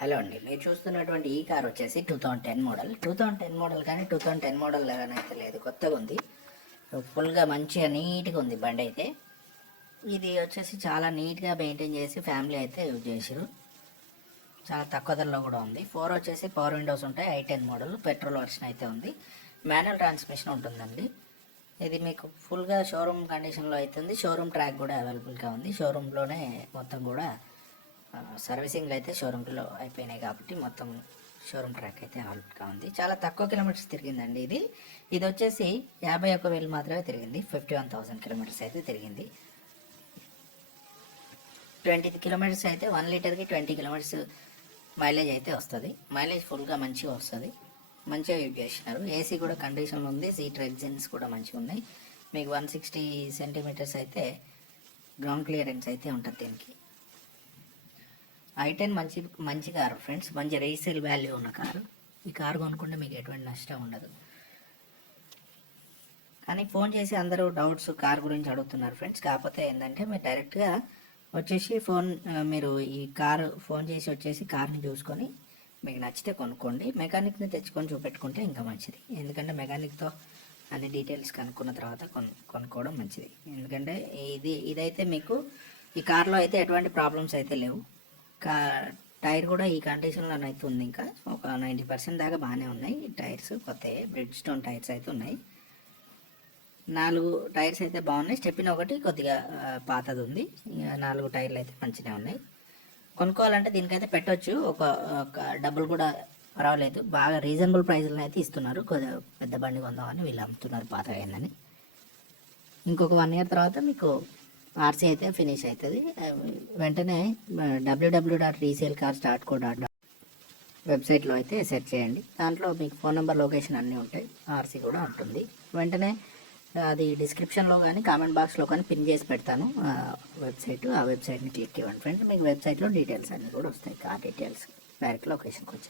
Hello అండి మీరు చూస్తున్నటువంటి ఈ కార్ వచ్చేసి two thousand ten model. Two thousand ten model కానీ టూ థౌజండ్ టెన్ మోడల్ లాగానే అయితే లేదు కొత్తగా ఉంది. ఫుల్గా మంచిగా నీట్గా ఉంది బండి అయితే. ఇది వచ్చేసి చాలా నీట్గా మెయింటైన్ చేసి ఫ్యామిలీ అయితే యూజ్ చేసారు చాలా తక్కువ ధరలో కూడా ఉంది. ఫోర్ వచ్చేసి పవర్ విండోస్ ఉంటాయి I ten model petrol version అయితే ఉంది. మాన్యువల్ ట్రాన్స్మిషన్ ఉంటుందండి. ఇది మీకు ఫుల్గా షోరూమ్ కండిషన్లో అవుతుంది. షోరూమ్ ట్రాక్ కూడా అవైలబుల్గా ఉంది. షోరూంలోనే మొత్తం కూడా సర్వీసింగ్లు అయితే షోరూంలో అయిపోయినాయి కాబట్టి మొత్తం షోరూమ్ ట్రాక్ అయితే హాల్ట్గా ఉంది. చాలా తక్కువ కిలోమీటర్స్ తిరిగిందండి ఇది. ఇది వచ్చేసి యాభై ఒక్క వేలు మాత్రమే తిరిగింది. ఫిఫ్టీ వన్ థౌసండ్ కిలోమీటర్స్ అయితే తిరిగింది. ట్వంటీ కిలోమీటర్స్ అయితే వన్ లీటర్కి ట్వంటీ కిలోమీటర్స్ మైలేజ్ అయితే వస్తుంది. మైలేజ్ ఫుల్గా మంచిగా వస్తుంది. మంచిగా యూజ్ చేసినారు. ఏసీ కూడా కండిషన్లో ఉంది. సీట్ రెగ్జిన్స్ కూడా మంచిగా ఉన్నాయి. మీకు వన్ సిక్స్టీ సెంటీమీటర్స్ అయితే గ్రౌండ్ క్లియరెన్స్ అయితే ఉంటుంది దీనికి. ఐ టెన్ మంచి మంచి కారు ఫ్రెండ్స్. మంచి రీసేల్ వాల్యూ ఉన్న కారు. ఈ కారు కొనుక్కుంటే మీకు ఎటువంటి నష్టం ఉండదు. కానీ ఫోన్ చేసి అందరూ డౌట్స్ కార్ గురించి అడుగుతున్నారు ఫ్రెండ్స్. కాకపోతే ఏంటంటే మీరు డైరెక్ట్గా వచ్చేసి ఫోన్ మీరు ఈ కారు ఫోన్ చేసి వచ్చేసి కార్ని చూసుకొని మీకు నచ్చితే కొనుక్కోండి. మెకానిక్ని తెచ్చుకొని చూపెట్టుకుంటే ఇంకా మంచిది. ఎందుకంటే మెకానిక్తో అన్ని డీటెయిల్స్ కనుక్కున్న తర్వాత కొను కొనుక్కోవడం మంచిది. ఎందుకంటే ఇది ఇదైతే మీకు ఈ కార్లో అయితే ఎటువంటి ప్రాబ్లమ్స్ అయితే లేవు. టైర్ కూడా ఈ కండిషన్లో అయితే ఉంది ఇంకా. ఒక నైంటీ పర్సెంట్ దాకా బాగానే ఉన్నాయి. టైర్స్ కొత్త బ్రిడ్జ్ స్టోన్ టైర్స్ అయితే ఉన్నాయి. నాలుగు టైర్స్ అయితే బాగున్నాయి. స్టెప్పిన ఒకటి కొద్దిగా పాతది ఉంది. నాలుగు టైర్లు అయితే మంచిగా ఉన్నాయి. కొనుక్కోవాలంటే దీనికైతే పెట్టొచ్చు. ఒక ఒక డబ్బులు కూడా పర్వాలేదు. బాగా రీజనబుల్ ప్రైస్లో అయితే ఇస్తున్నారు. కొద్దిగా పెద్ద బండి కొందామని వీళ్ళు అమ్ముతున్నారు పాత అయిందని ఇంకొక వన్ ఇయర్ తర్వాత మీకు ఆర్సీ అయితే ఫినిష్ అవుతుంది. వెంటనే WWW dot resale car start co dot వెబ్సైట్లో అయితే సెర్చ్ చేయండి. దాంట్లో మీకు ఫోన్ నెంబర్ లొకేషన్ అన్నీ ఉంటాయి. ఆర్సీ కూడా ఉంటుంది. వెంటనే అది డిస్క్రిప్షన్లో కానీ కామెంట్ బాక్స్లో కానీ పిన్ చేసి పెడతాను. ఆ వెబ్సైట్ ఆ వెబ్సైట్ని క్లిక్ ఇవ్వండి ఫ్రెండ్ మీకు వెబ్సైట్లో డీటెయిల్స్ అన్నీ కూడా వస్తాయి. కార్ డీటెయిల్స్ డైరెక్ట్ లొకేషన్కి వచ్చి